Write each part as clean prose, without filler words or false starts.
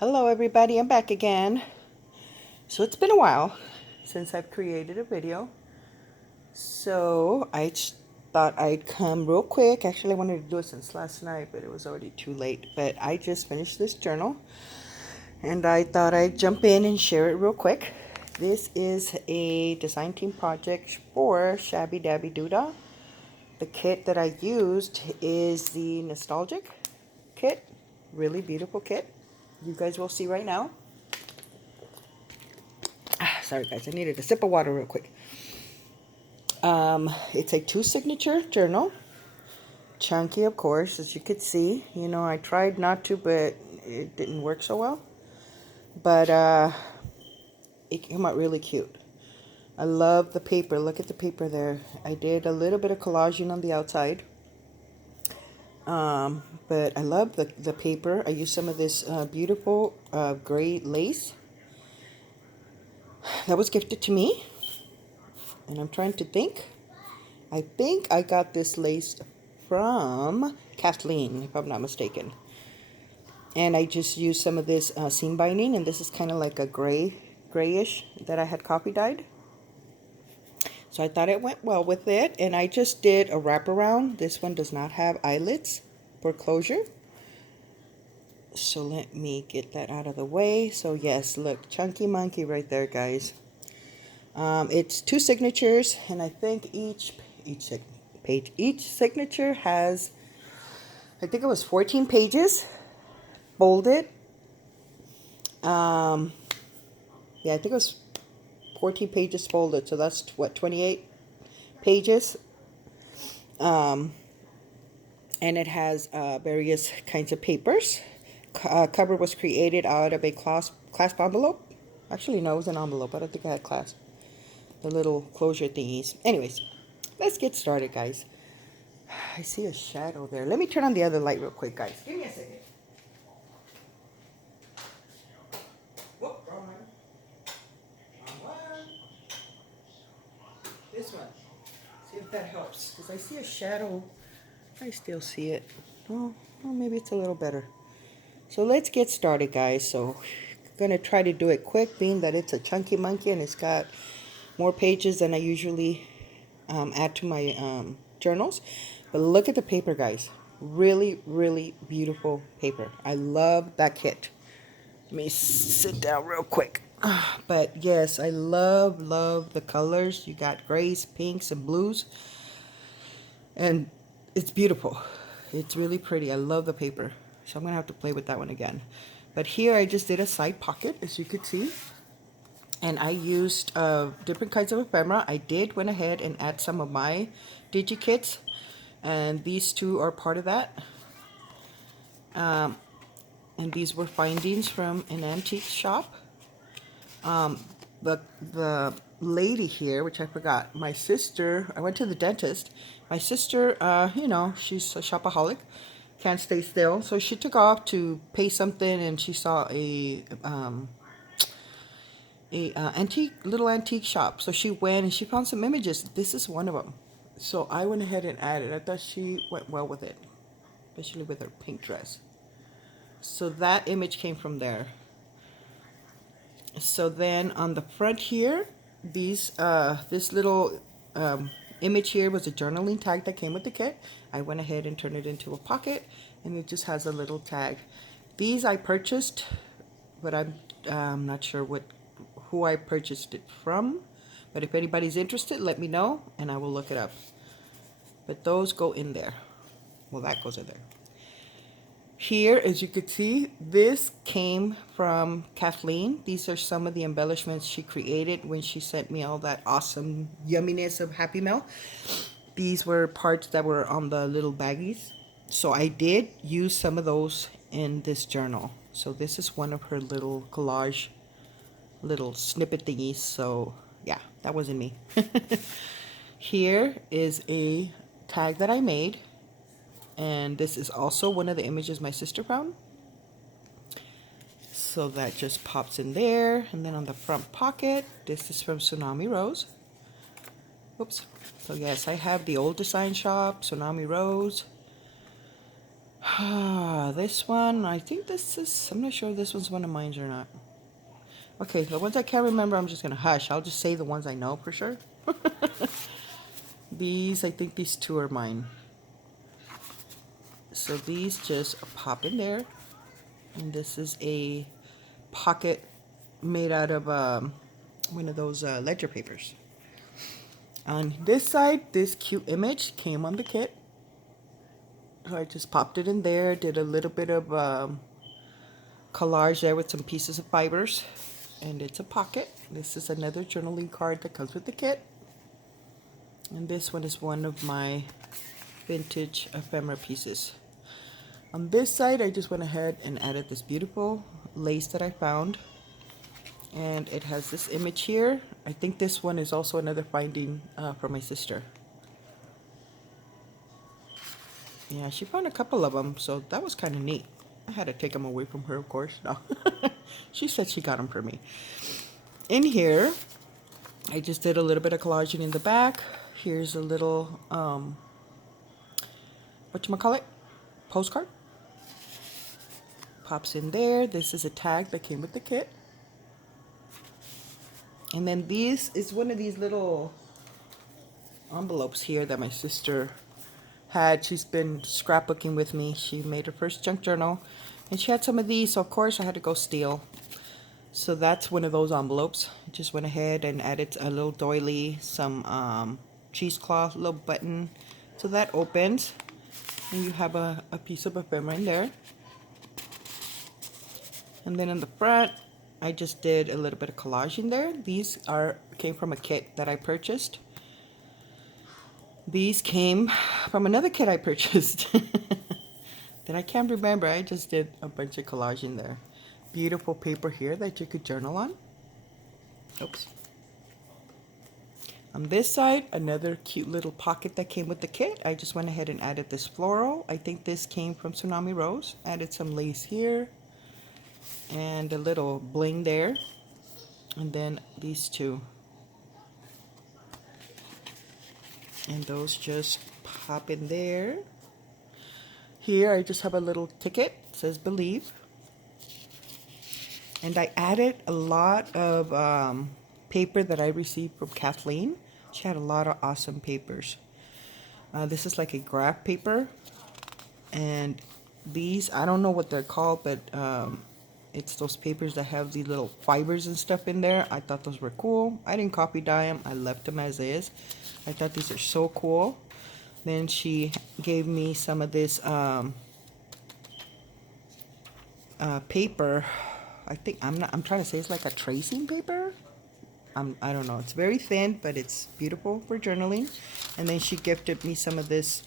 Hello everybody, I'm back again. So it's been a while since I've created a video. So I thought I'd come real quick. Actually, I wanted to do it since last night, but it was already too late. But I just finished this journal and I thought I'd jump in and share it real quick. This is a design team project for ShabbyDabbyDoodah. The kit that I used is the Nostalgic kit. Really beautiful kit. You guys will see right now. Sorry guys, I needed a sip of water real quick. It's a 2-signature journal. Chunky, of course, as you could see. You know, I tried not to, but it didn't work so well. But it came out really cute. I love the paper. Look at the paper there. I did a little bit of collaging on the outside. But I love the paper. I used some of this beautiful gray lace that was gifted to me. And I'm trying to think. I think I got this lace from Kathleen, if I'm not mistaken. And I just used some of this seam binding, and this is kind of like a grayish that I had coffee dyed. So I thought it went well with it, and I just did a wraparound. This one does not have eyelets for closure. So let me get that out of the way. So yes, look, chunky monkey right there, guys. It's 2 signatures, and I think each signature has, I think it was 14 pages folded. Yeah, I think it was 14 pages folded, so that's what, 28 pages. And it has various kinds of papers. Cover was created out of a clasp envelope. Actually, no, it was an envelope. I don't think I had clasp. The little closure thingies. Anyways, let's get started, guys. I see a shadow there. Let me turn on the other light real quick, guys. Give me a second. Whoop, wrong one. Wrong one. This one. See if that helps. Because I see a shadow. I still see it. Oh, well, maybe it's a little better. So let's get started, guys. So I'm going to try to do it quick, being that it's a chunky monkey and it's got more pages than I usually add to my journals. But look at the paper, guys. Really, really beautiful paper. I love that kit. Let me sit down real quick. But yes, I love the colors. You got grays, pinks, and blues. And it's beautiful. It's really pretty. I love the paper. So I'm going to have to play with that one again. But here I just did a side pocket, as you could see. And I used different kinds of ephemera. I went ahead and add some of my DigiKits. And these two are part of that. And these were findings from an antique shop. The lady here, which I forgot, my sister, I went to the dentist. My sister, you know, she's a shopaholic, can't stay still. So she took off to pay something, and she saw a little antique shop. So she went and she found some images. This is one of them. So I went ahead and added. I thought she went well with it, especially with her pink dress. So that image came from there. So then on the front here, this little image here was a journaling tag that came with the kit. I went ahead and turned it into a pocket, and it just has a little tag. These I purchased, but I'm not sure who I purchased it from. But if anybody's interested, let me know, and I will look it up. But those go in there. Well, that goes in there. Here, as you can see, this came from Kathleen. These are some of the embellishments she created when she sent me all that awesome yumminess of Happy Meal. These were parts that were on the little baggies. So I did use some of those in this journal. So this is one of her little collage, little snippet thingies. So yeah, that wasn't me. Here is a tag that I made. And this is also one of the images my sister found. So that just pops in there. And then on the front pocket, this is from Tsunami Rose. Oops. So yes, I have the old design shop, Tsunami Rose. This one, I think this is, I'm not sure if this one's one of mine or not. Okay, the ones I can't remember, I'm just going to hush. I'll just say the ones I know for sure. These, I think these two are mine. So these just pop in there. And this is a pocket made out of one of those ledger papers. On this side, this cute image came on the kit. So I just popped it in there, did a little bit of collage there with some pieces of fibers. And it's a pocket. This is another journaling card that comes with the kit. And this one is one of my vintage ephemera pieces. On this side, I just went ahead and added this beautiful lace that I found. And it has this image here. I think this one is also another finding from my sister. Yeah, she found a couple of them, so that was kind of neat. I had to take them away from her, of course. No. She said she got them for me. In here, I just did a little bit of collaging in the back. Here's a little, whatchamacallit? Postcard. Pops in there. This is a tag that came with the kit. And then this is one of these little envelopes here that my sister had. She's been scrapbooking with me. She made her first junk journal. And she had some of these, so of course I had to go steal. So that's one of those envelopes. I just went ahead and added a little doily, some cheesecloth, little button. So that opens. And you have a piece of ephemera in there. And then in the front, I just did a little bit of collage in there. These came from a kit that I purchased. These came from another kit I purchased that I can't remember. I just did a bunch of collage in there. Beautiful paper here that you could journal on. Oops. On this side, another cute little pocket that came with the kit. I just went ahead and added this floral. I think this came from Tsunami Rose. Added some lace here and a little bling there. And then these two. And those just pop in there. Here I just have a little ticket. It says Believe. And I added a lot of paper that I received from Kathleen. She had a lot of awesome papers. This is like a graph paper. And these, I don't know what they're called, but it's those papers that have these little fibers and stuff in there. I thought those were cool. I didn't copy dye them. I left them as is. I thought these are so cool. Then she gave me some of this paper. I think I'm trying to say it's like a tracing paper. I don't know. It's very thin, but it's beautiful for journaling. And then she gifted me some of this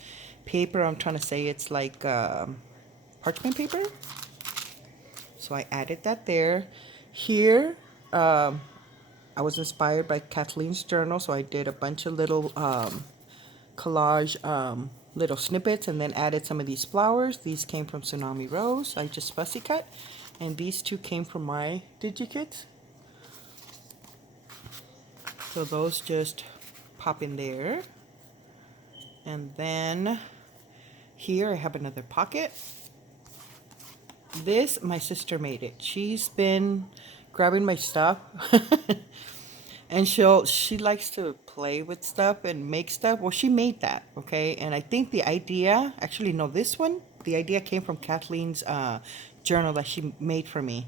paper. I'm trying to say it's like parchment paper. So I added that there. Here, I was inspired by Kathleen's journal, so I did a bunch of little collage little snippets and then added some of these flowers. These came from Tsunami Rose. I just fussy cut. And these two came from my DigiKits. So those just pop in there. And then here I have another pocket. This, my sister made it. She's been grabbing my stuff. And she likes to play with stuff and make stuff. Well, she made that, okay? And I think the idea, actually no, this one, the idea came from Kathleen's journal that she made for me.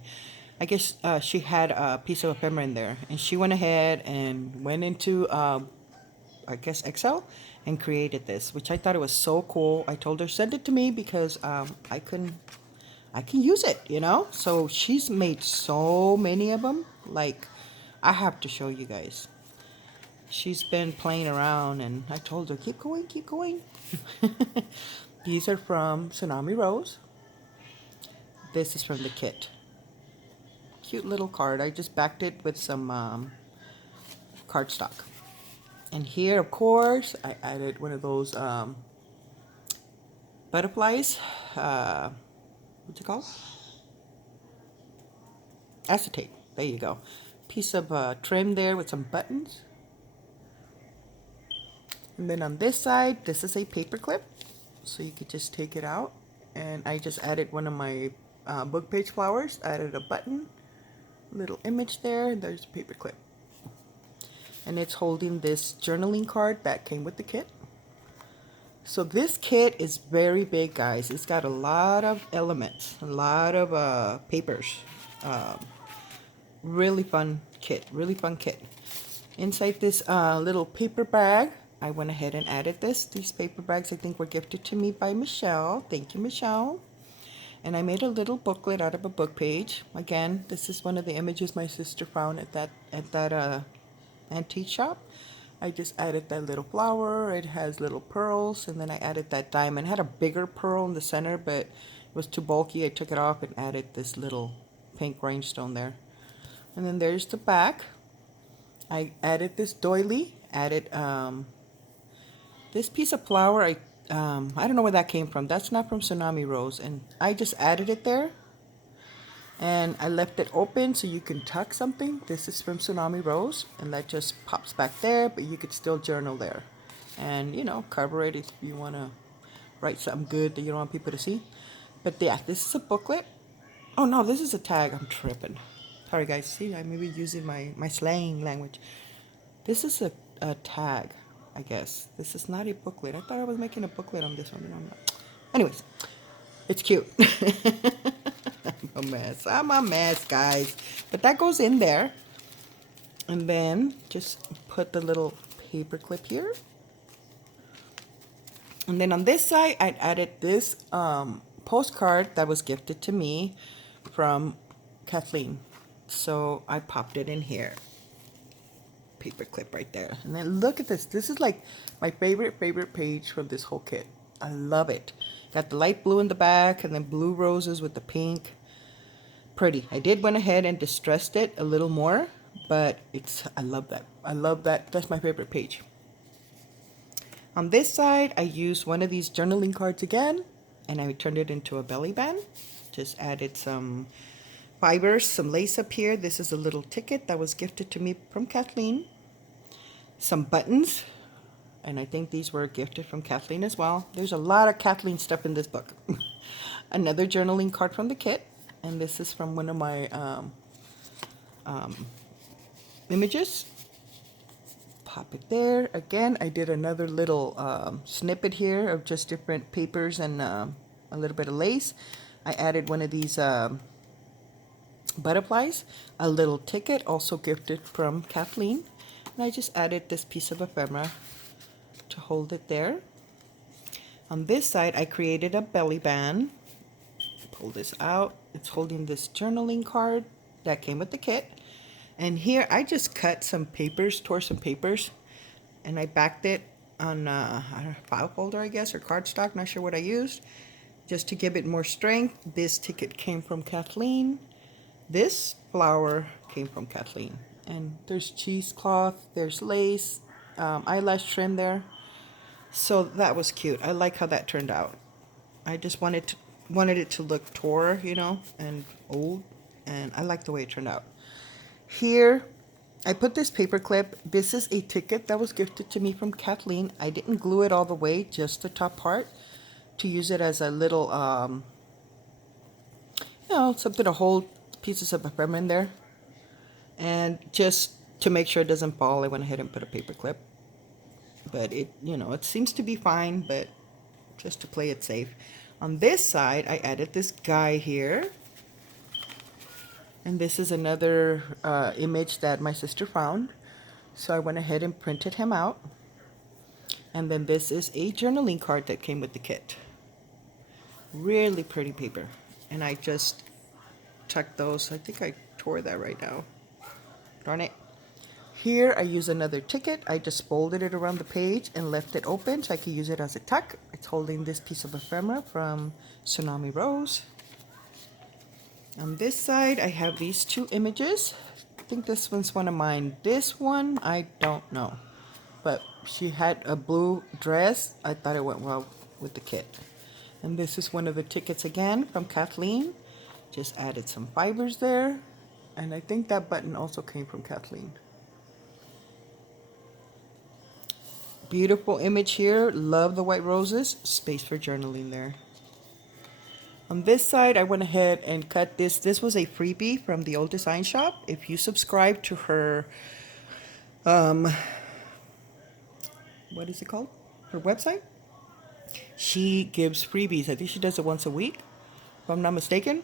I guess she had a piece of ephemera in there. And she went ahead and went into, I guess, Excel and created this, which I thought it was so cool. I told her, send it to me because I can use it, you know? So she's made so many of them. Like, I have to show you guys. She's been playing around and I told her, keep going, keep going. These are from Tsunami Rose. This is from the kit. Cute little card. I just backed it with some cardstock. And here, of course, I added one of those butterflies. What's it called? Acetate. There you go. Piece of trim there with some buttons. And then on this side, this is a paper clip. So you could just take it out and I just added one of my book page flowers, added a button, little image there, there's a paper clip. And it's holding this journaling card that came with the kit. So this kit is very big, guys. It's got a lot of elements, a lot of papers. Um, really fun kit, really fun kit. Inside this little paper bag, I went ahead and added this. These paper bags I think were gifted to me by Michelle. Thank you, Michelle. And I made a little booklet out of a book page. Again, this is one of the images my sister found at that antique shop. I just added that little flower. It has little pearls, and then I added that diamond. It had a bigger pearl in the center, but it was too bulky. I took it off and added this little pink rhinestone there. And then there's the back. I added this doily, added this piece of flower. I don't know where that came from. That's not from Tsunami Rose, and I just added it there. And I left it open so you can tuck something. This is from Tsunami Rose, and that just pops back there, but you could still journal there. And, you know, cover it if you want to write something good that you don't want people to see. But yeah, this is a booklet. Oh no, this is a tag. I'm tripping. Sorry guys, see, I may be using my slang language. This is a tag, I guess. This is not a booklet. I thought I was making a booklet on this one. No, I'm not. Anyways, it's cute. I'm a mess, guys. But that goes in there. And then just put the little paper clip here. And then on this side, I added this postcard that was gifted to me from Kathleen. So I popped it in here. Paper clip right there. And then look at this. This is like my favorite page from this whole kit. I love it. Got the light blue in the back and then blue roses with the pink. Pretty. I did went ahead and distressed it a little more, but I love that. I love that. That's my favorite page. On this side, I used one of these journaling cards again, and I turned it into a belly band. Just added some fibers, some lace up here. This is a little ticket that was gifted to me from Kathleen. Some buttons, and I think these were gifted from Kathleen as well. There's a lot of Kathleen stuff in this book. Another journaling card from the kit, and this is from one of my images. Pop it there. Again, I did another little snippet here of just different papers and a little bit of lace. I added one of these butterflies, a little ticket also gifted from Kathleen, and I just added this piece of ephemera to hold it there. On this side, I created a belly band. Pull this out. It's holding this journaling card that came with the kit. And here I just cut some papers, tore some papers, and I backed it on a file folder, I guess, or cardstock, not sure what I used, just to give it more strength. This ticket came from Kathleen. This flower came from Kathleen. And there's cheesecloth, there's lace, eyelash trim there. So that was cute. I like how that turned out. I just wanted it to look tore, you know, and old, and I like the way it turned out. Here, I put this paper clip. This is a ticket that was gifted to me from Kathleen. I didn't glue it all the way, just the top part, to use it as a little, you know, something to hold pieces of ephemera in there. And just to make sure it doesn't fall, I went ahead and put a paper clip. But it, you know, it seems to be fine, but just to play it safe. On this side, I added this guy here. And this is another image that my sister found. So I went ahead and printed him out. And then this is a journaling card that came with the kit. Really pretty paper. And I just tucked those. I think I tore that right now. Darn it. Here I use another ticket. I just folded it around the page and left it open so I could use it as a tuck. It's holding this piece of ephemera from Tsunami Rose. On this side, I have these two images. I think this one's one of mine. This one, I don't know. But she had a blue dress. I thought it went well with the kit. And this is one of the tickets again from Kathleen. Just added some fibers there. And I think that button also came from Kathleen. Beautiful image here. Love the white roses. Space for journaling there. On this side, I went ahead and cut this. This was a freebie from the old design shop. If you subscribe to her, what is it called? Her website? She gives freebies. I think she does it once a week, if I'm not mistaken.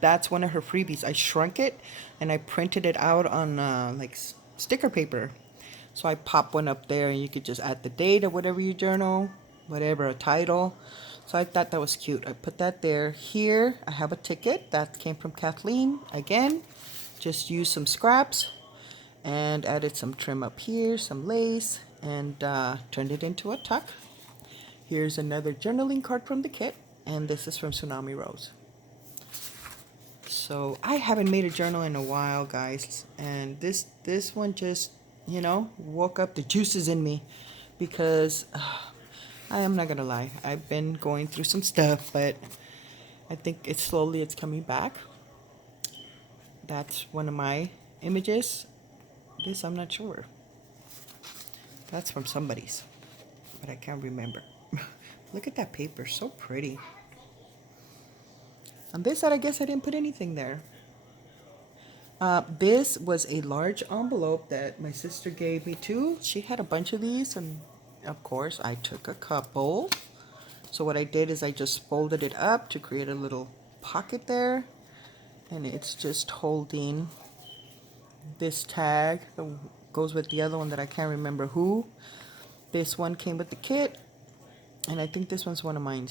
That's one of her freebies. I shrunk it and I printed it out on like sticker paper. So I pop one up there and you could just add the date of whatever you journal, whatever, a title. So I thought that was cute. I put that there. Here I have a ticket that came from Kathleen. Again, just used some scraps and added some trim up here, some lace, and turned it into a tuck. Here's another journaling card from the kit, and this is from Tsunami Rose. So I haven't made a journal in a while, guys, and this one just, you know, woke up the juices in me, because I am not gonna lie, I've been going through some stuff, but I think it's coming back. That's one of my images. This I'm not sure. That's from somebody's, but I can't remember. Look at that paper, so pretty. On this side, I guess I didn't put anything there. This was a large envelope that my sister gave me too. She had a bunch of these, and of course I took a couple. So what I did is I just folded it up to create a little pocket there, and it's just holding this tag that goes with the other one that I can't remember who. This one came with the kit, and I think this one's one of mine.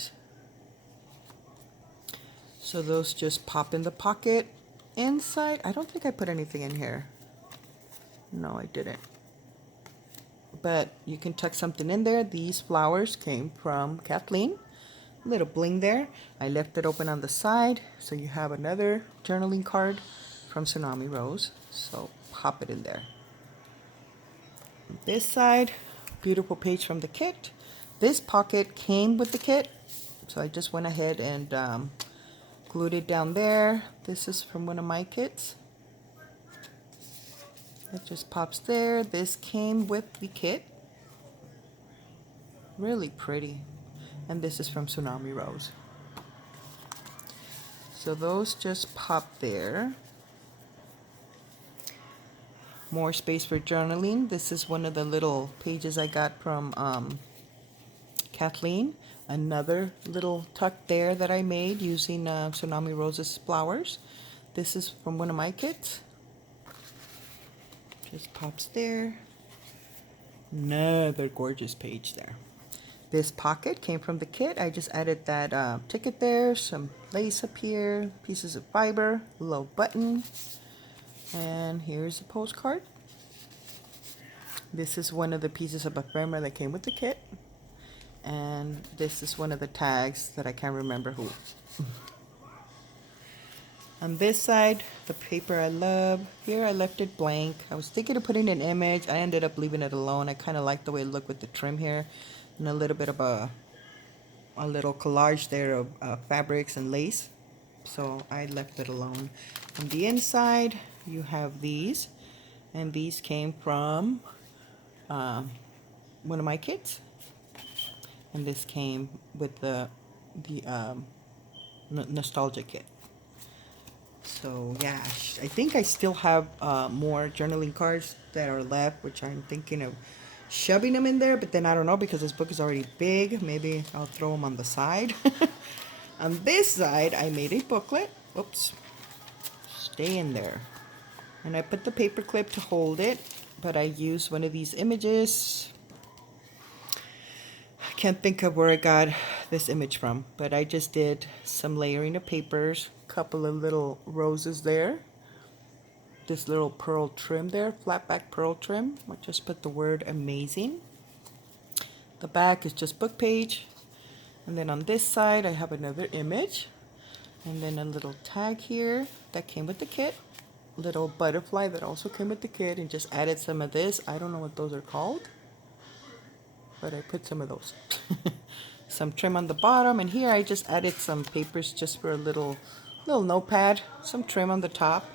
So those just pop in the pocket. Inside, I don't think I put anything in here. No, I didn't. But you can tuck something in there. These flowers came from Kathleen. Little bling there. I left it open on the side, so you have another journaling card from Tsunami Rose. So pop it in there. This side, beautiful page from the kit. This pocket came with the kit, so I just went ahead and glued it down there. This is from one of my kits. It just pops there. This came with the kit. Really pretty. And this is from Tsunami Rose. So those just pop there. More space for journaling. This is one of the little pages I got from Kathleen. Another little tuck there that I made using Tsunami Rose's flowers. This is from one of my kits. Just pops there. Another gorgeous page there. This pocket came from the kit. I just added that ticket there, some lace up here, pieces of fiber, a little button, and here's a postcard. This is one of the pieces of ephemera that came with the kit. And this is one of the tags that I can't remember who. On this side, the paper I love. Here I left it blank. I was thinking of putting an image. I ended up leaving it alone. I kind of like the way it looked with the trim here. And a little bit of a little collage there of fabrics and lace. So I left it alone. On the inside, you have these. And these came from one of my kits. And this came with the nostalgia kit. So yeah, I think I still have more journaling cards that are left, which I'm thinking of shoving them in there, but then I don't know, because this book is already big. Maybe I'll throw them on the side. On this side, I made a booklet. Oops. Stay in there. And I put the paper clip to hold it, but I used one of these images. I can't think of where I got this image from, but I just did some layering of papers, couple of little roses there, this little pearl trim there, flat back pearl trim. I just put the word amazing. The back is just book page, and then on this side I have another image, and then a little tag here that came with the kit, little butterfly that also came with the kit, and just added some of this. I don't know what those are called, but I put some of those. Some trim on the bottom, and here I just added some papers just for a little notepad, some trim on the top.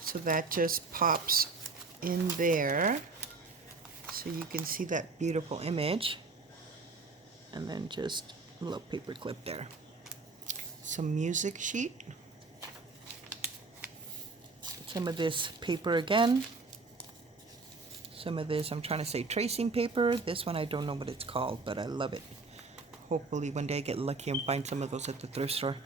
So that just pops in there, so you can see that beautiful image. And then just a little paper clip there. some music sheet. Some of this paper again. Some of this, I'm trying to say tracing paper. This one I don't know what it's called, but I love it. Hopefully one day I get lucky and find some of those at the thrift store.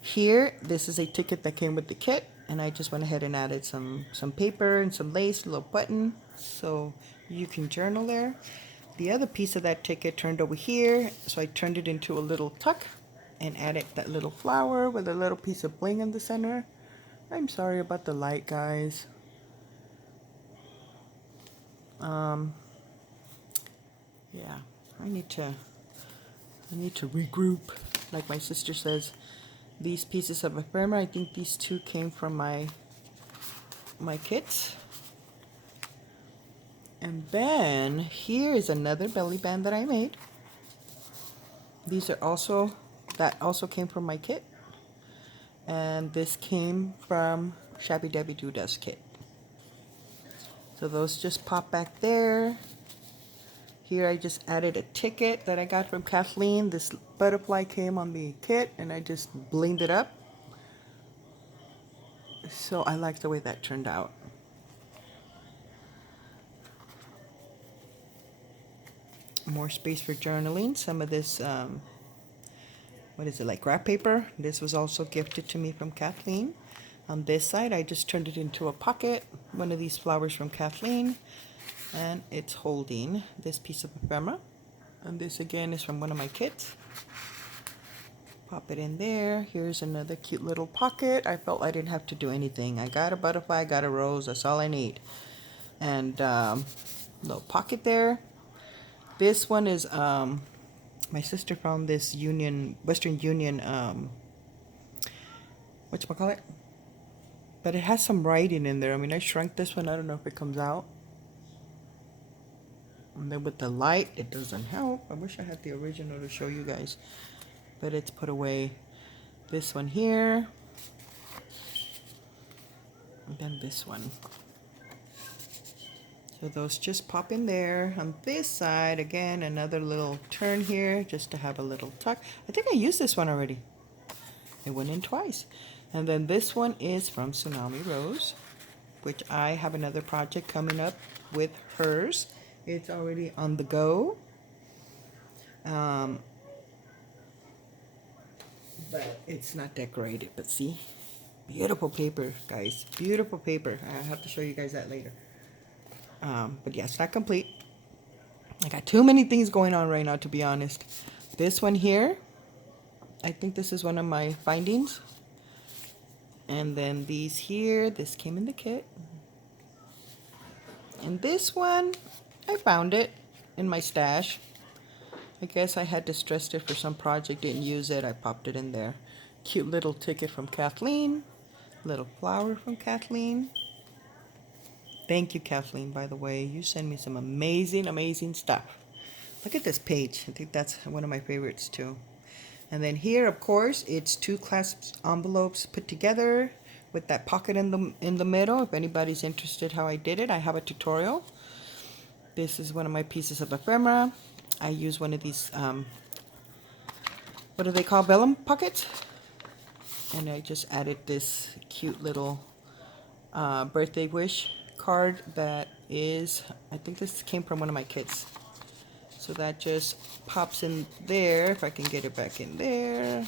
Here, this is a ticket that came with the kit, and I just went ahead and added some paper and some lace, a little button, so you can journal there. The other piece of that ticket turned over here, so I turned it into a little tuck and added that little flower with a little piece of bling in the center. I'm sorry about the light, guys. Yeah, I need to regroup, like my sister says. These pieces of ephemera, I think these two came from my kits. And then here is another belly band that I made. These are also, that also came from my kit. And this came from ShabbyDabbyDoodah's kit. So those just pop back there. Here I just added a ticket that I got from Kathleen. This butterfly came on the kit and I just blinged it up. So I like the way that turned out. More space for journaling. Some of this, what is it, like wrap paper? This was also gifted to me from Kathleen. On this side, I just turned it into a pocket. One of these flowers from Kathleen. And it's holding this piece of ephemera. And this again is from one of my kits. Pop it in there. Here's another cute little pocket. I felt I didn't have to do anything. I got a butterfly, I got a rose, that's all I need. And little pocket there. This one is my sister found this Western Union whatchamacallit? But it has some writing in there. I mean, I shrunk this one. I don't know if it comes out. And then with the light, it doesn't help. I wish I had the original to show you guys. But it's put away. This one here. And then this one. So those just pop in there. On this side, again, another little turn here just to have a little tuck. I think I used this one already. It went in twice. And then this one is from Tsunami Rose, which I have another project coming up with hers. It's already on the go. But it's not decorated, but see? Beautiful paper, guys. Beautiful paper. I'll have to show you guys that later. But yeah, it's not complete. I got too many things going on right now, to be honest. This one here, I think this is one of my findings. And then these here, this came in the kit. And this one, I found it in my stash. I guess I had distressed it for some project, didn't use it. I popped it in there. Cute little ticket from Kathleen. Little flower from Kathleen. Thank you, Kathleen, by the way. You send me some amazing, amazing stuff. Look at this page. I think that's one of my favorites, too. And then here, of course, it's two clasp envelopes put together with that pocket in the middle. If anybody's interested how I did it, I have a tutorial. This is one of my pieces of ephemera. I use one of these, what do they call, vellum pockets? And I just added this cute little birthday wish card that is, I think this came from one of my kits. So that just pops in there, if I can get it back in there.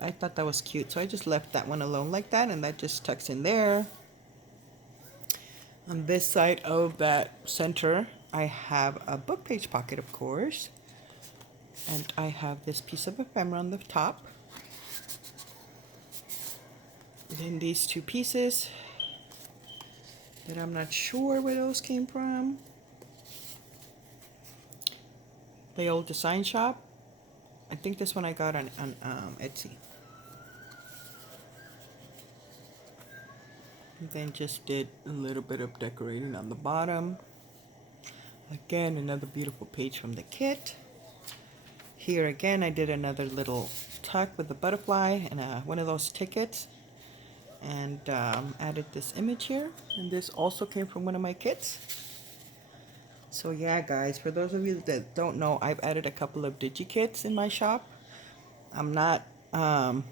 I thought that was cute, so I just left that one alone like that, and that just tucks in there. On this side of that center, I have a book page pocket, of course. And I have this piece of ephemera on the top. Then these two pieces that I'm not sure where those came from. The old design shop. I think this one I got on Etsy. And then just did a little bit of decorating on the bottom. Again, another beautiful page from the kit. Here again, I did another little tuck with the butterfly and one of those tickets. And added this image here. And this also came from one of my kits. So yeah, guys, for those of you that don't know, I've added a couple of digi kits in my shop. I'm not, my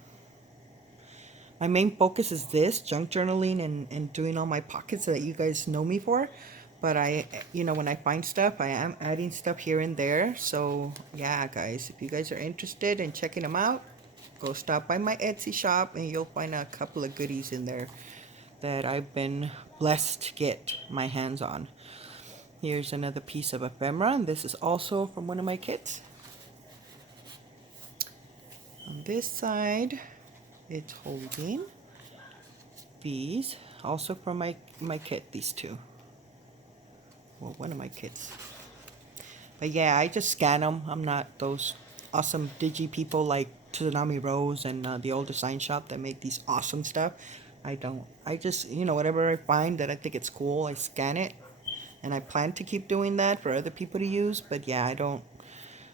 main focus is this, junk journaling and doing all my pockets that you guys know me for. But when I find stuff, I am adding stuff here and there. So, yeah, guys, if you guys are interested in checking them out, go stop by my Etsy shop and you'll find a couple of goodies in there that I've been blessed to get my hands on. Here's another piece of ephemera, and this is also from one of my kits. On this side, it's holding these, also from my kit, these two. Well, one of my kits. But yeah, I just scan them. I'm not those awesome digi people like Tsunami Rose and the old design shop that make these awesome stuff. I don't. I just, whatever I find that I think it's cool, I scan it. And I plan to keep doing that for other people to use. But yeah, I don't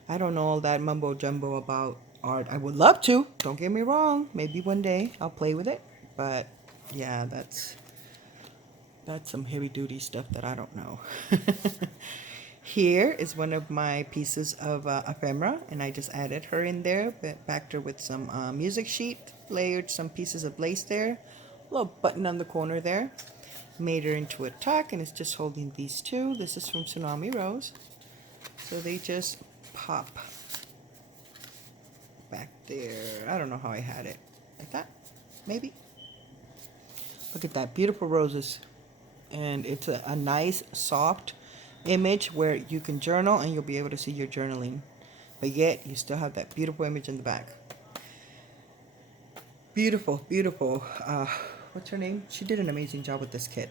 know all that mumbo jumbo about art. I would love to. Don't get me wrong. Maybe one day I'll play with it. But yeah, that's some heavy duty stuff that I don't know. Here is one of my pieces of ephemera, and I just added her in there, but backed her with some music sheet, layered some pieces of lace there, a little button on the corner there, made her into a tuck, and it's just holding these two. This is from Tsunami Rose, so they just pop back there. I don't know how I had it, like that, maybe. Look at that, beautiful roses, and it's a nice soft image where you can journal and you'll be able to see your journaling, but yet you still have that beautiful image in the back. Beautiful, beautiful. What's her name? She did an amazing job with this kit.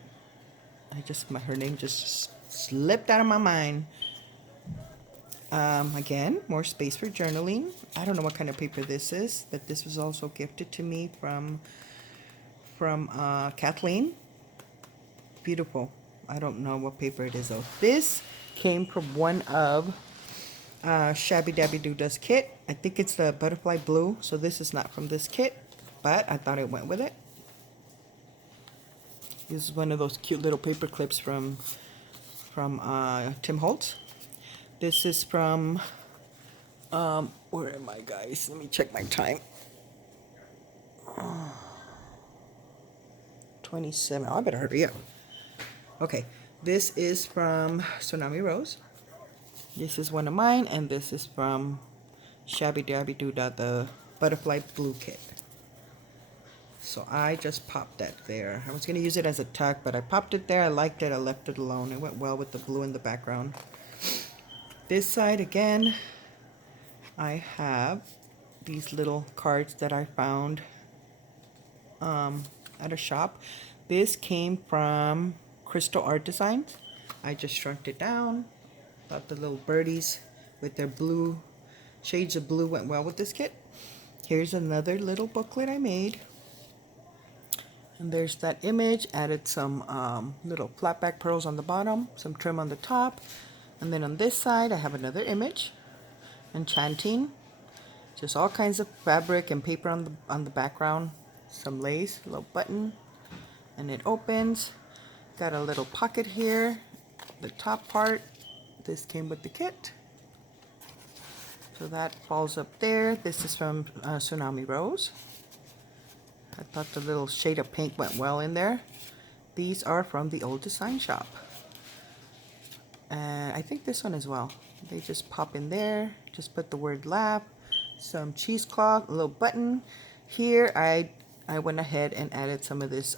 Her name just slipped out of my mind. Again, more space for journaling. I don't know what kind of paper this is, but this was also gifted to me from Kathleen. Beautiful. I don't know what paper it is though. This came from one of ShabbyDabbyDoodah's kit. I think it's the butterfly blue, so this is not from this kit, but I thought it went with it. This is one of those cute little paper clips from Tim Holtz. This is from where am I, guys? Let me check my time. 27. Oh, I better hurry up. Okay, this is from Tsunami Rose. This is one of mine, and this is from ShabbyDabbyDoodah, the butterfly blue kit. So I just popped that there. I was going to use it as a tuck, but I popped it there. I liked it. I left it alone. It went well with the blue in the background. This side, again, I have these little cards that I found at a shop. This came from Crystal Art Designs. I just shrunk it down. Thought the little birdies with their blue shades of blue went well with this kit. Here's another little booklet I made. And there's that image. Added some little flat back pearls on the bottom, some trim on the top. And then on this side, I have another image. Enchanting. Just all kinds of fabric and paper on the background. Some lace, a little button. And it opens. Got a little pocket here. The top part. This came with the kit. So that falls up there. This is from Tsunami Rose. I thought the little shade of pink went well in there. These are from the old design shop. And I think this one as well. They just pop in there. Just put the word laugh. Some cheesecloth, a little button. Here I went ahead and added some of this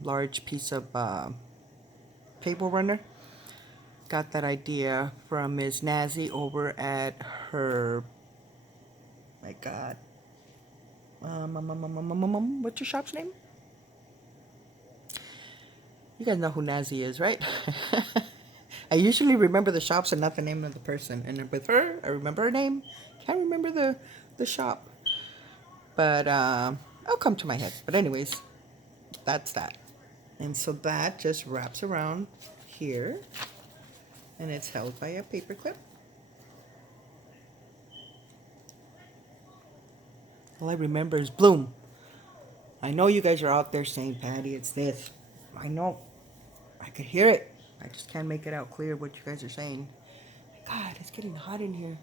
large piece of table runner. Got that idea from Ms. Nazi over at her, my God, what's your shop's name? You guys know who Nazi is, right? I usually remember the shops and not the name of the person. And with her, I remember her name. Can't remember the shop. But I'll come to my head. But anyways, that's that. And so that just wraps around here. And it's held by a paper clip. All I remember is Bloom. I know you guys are out there saying, Patty, it's this. I know. I could hear it. I just can't make it out clear what you guys are saying. God, it's getting hot in here.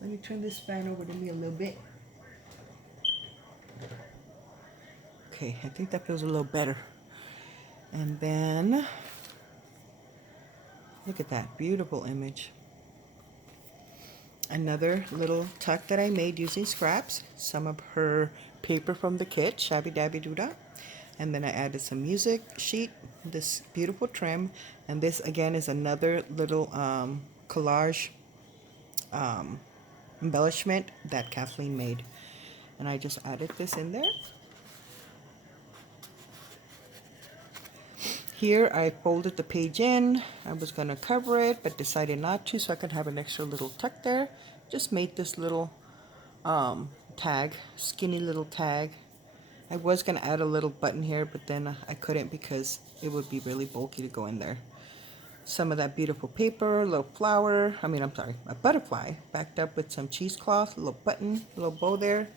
Let me turn this fan over to me a little bit. Okay, I think that feels a little better. And then, look at that beautiful image. Another little tuck that I made using scraps, some of her paper from the kit, ShabbyDabbyDoodah. And then I added some music sheet, this beautiful trim, and this again is another little collage embellishment that Kathleen made. And I just added this in there. Here I folded the page in. I was going to cover it, but decided not to so I could have an extra little tuck there. Just made this little tag, skinny little tag. I was going to add a little button here, but then I couldn't because it would be really bulky to go in there. Some of that beautiful paper, a little flower, a butterfly, backed up with some cheesecloth, a little button, a little bow there.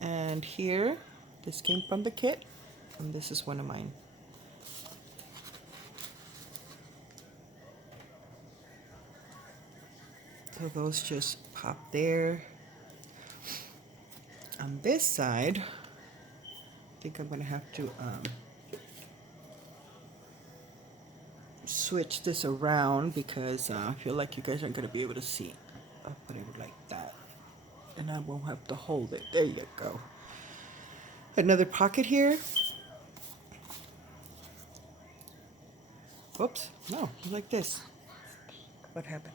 And here, this came from the kit, and this is one of mine. So those just pop there. On this side, I think I'm going to have to switch this around because I feel like you guys aren't going to be able to see. I'll put it like that. And I won't have to hold it. There you go. Another pocket here. Whoops. No, like this. What happened?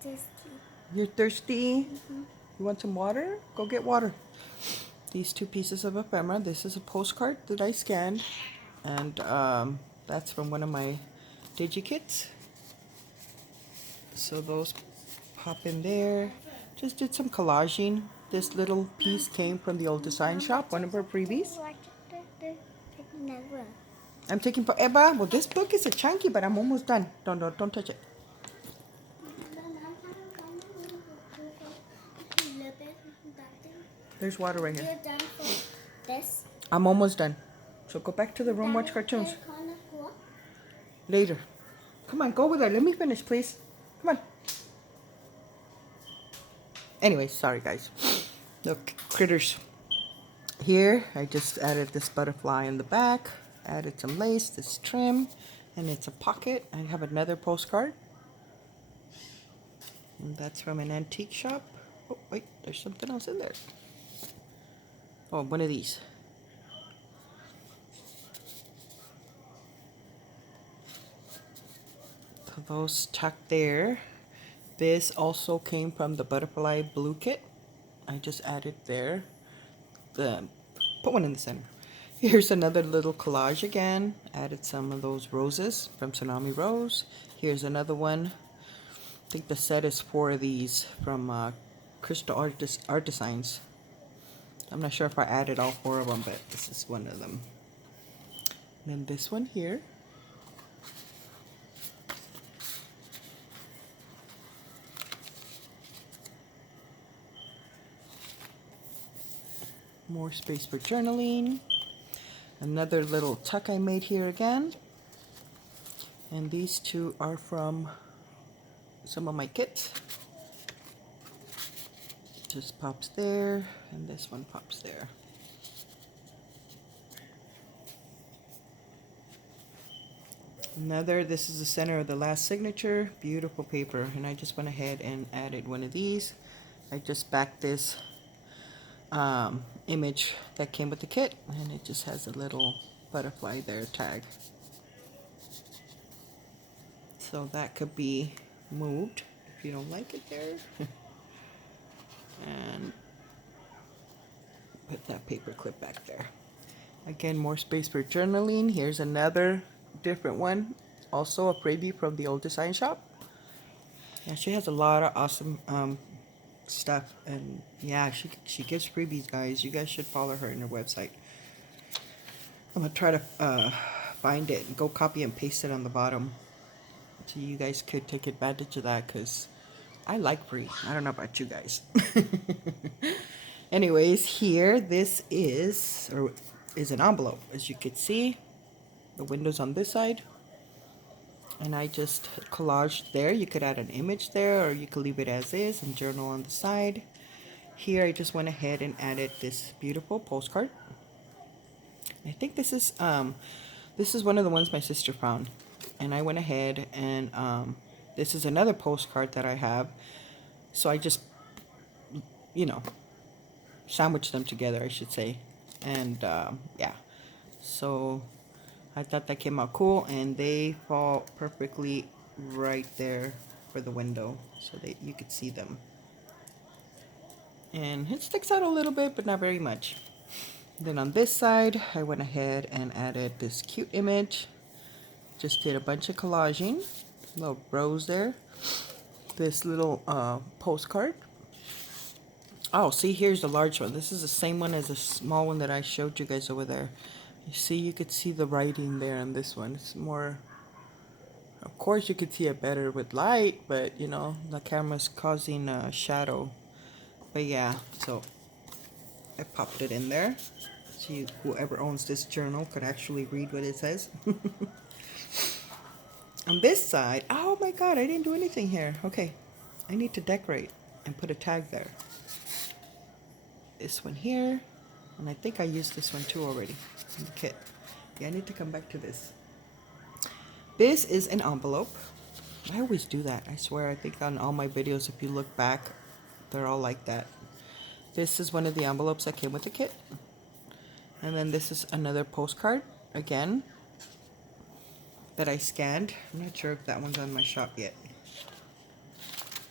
Thirsty. You're thirsty? Mm-hmm. You want some water? Go get water. These two pieces of ephemera. This is a postcard that I scanned. And that's from one of my DigiKits. So those pop in there. Just did some collaging. This little piece came from the old design shop, one of our freebies. I'm taking forever. Well, this book is a chunky, but I'm almost done. Don't touch it. There's water right here. You're done for this? I'm almost done. So go back to the room, watch cartoons. Later. Come on, go over there. Let me finish, please. Come on. Anyway, sorry guys. Look, critters. Here, I just added this butterfly in the back. Added some lace, this trim, and it's a pocket. I have another postcard. And that's from an antique shop. Oh, wait, there's something else in there. Oh, one of these. So those tucked there. This also came from the butterfly blue kit. I just added there. Put one in the center. Here's another little collage again. Added some of those roses from Tsunami Rose. Here's another one. I think the set is 4 of these from Crystal Art Designs. I'm not sure if I added all 4 of them, but this is one of them. And then this one here. More space for journaling. Another little tuck I made here again. And these two are from some of my kits. Just pops there, and this one pops there. This is the center of the last signature. Beautiful paper, and I just went ahead and added one of these. I just backed this image that came with the kit, and it just has a little butterfly there tag. So that could be moved if you don't like it there. And put that paper clip back there. Again, more space for journaling. Here's another different one, also a freebie from the old design shop. Yeah, she has a lot of awesome stuff, and yeah, she gives freebies, guys. You guys should follow her in her website. I'm gonna try to find it and go copy and paste it on the bottom so you guys could take advantage of that, because I like free. I don't know about you guys. Anyways, here, this is an envelope. As you can see, the window's on this side. and I just collaged there. You could add an image there, or you could leave it as is and journal on the side. Here I just went ahead and added this beautiful postcard. I think this is one of the ones my sister found, and I went ahead and this is another postcard that I have. So I just, you know, sandwiched them together, I should say, and yeah. So I thought that came out cool, and they fall perfectly right there for the window, so that you could see them. And it sticks out a little bit, but not very much. Then on this side, I went ahead and added this cute image. Just did a bunch of collaging, little rose there. This little postcard. Oh, see, here's the large one. This is the same one as the small one that I showed you guys over there. You see, you could see the writing there on this one. It's more, of course you could see it better with light, but you know, the camera's causing a shadow. But yeah, so I popped it in there. So whoever owns this journal could actually read what it says. On this side, oh my god, I didn't do anything here. Okay, I need to decorate and put a tag there. This one here, and I think I used this one too already in the kit. Yeah, I need to come back to this. This is an envelope. I always do that, I swear. I think on all my videos, if you look back, they're all like that. This is one of the envelopes that came with the kit. And then this is another postcard, again, that I scanned. I'm not sure if that one's on my shop yet.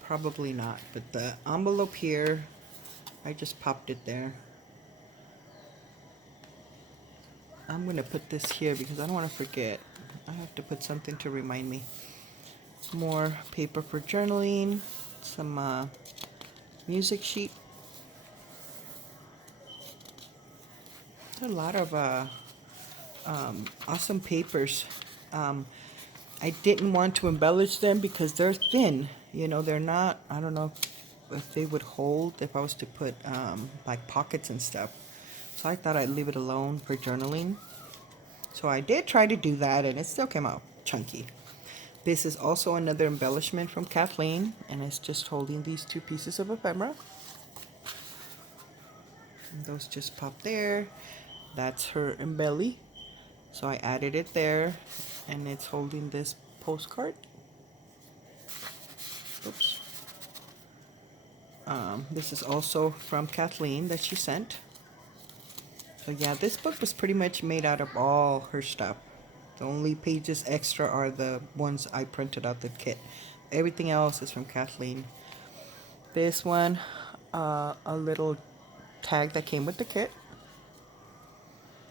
Probably not, but the envelope here, I just popped it there. I'm going to put this here because I don't want to forget. I have to put something to remind me. More paper for journaling, some music sheet. A lot of awesome papers. I didn't want to embellish them because they're thin. You know, they're not, I don't know if they would hold if I was to put like pockets and stuff. So I thought I'd leave it alone for journaling. So I did try to do that, and it still came out chunky. This is also another embellishment from Kathleen, and it's just holding these two pieces of ephemera. And those just pop there. That's her embelly. So I added it there, and it's holding this postcard. Oops. This is also from Kathleen that she sent. So yeah, this book was pretty much made out of all her stuff. The only pages extra are the ones I printed out the kit. Everything else is from Kathleen. This one, a little tag that came with the kit.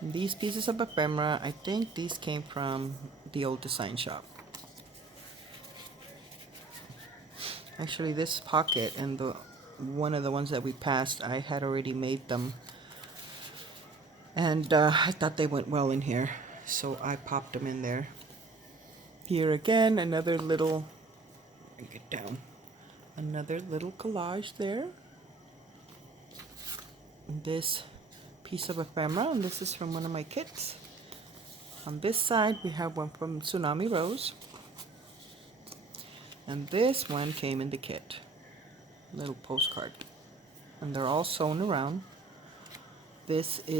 And these pieces of ephemera, I think these came from the old design shop. Actually, this pocket and one of the ones that we passed, I had already made them. And I thought they went well in here, so I popped them in there. Here again, another little, bring it down, another little collage there. And this piece of ephemera, and this is from one of my kits. On this side, we have one from Tsunami Rose. And this one came in the kit. Little postcard. And they're all sewn around. This is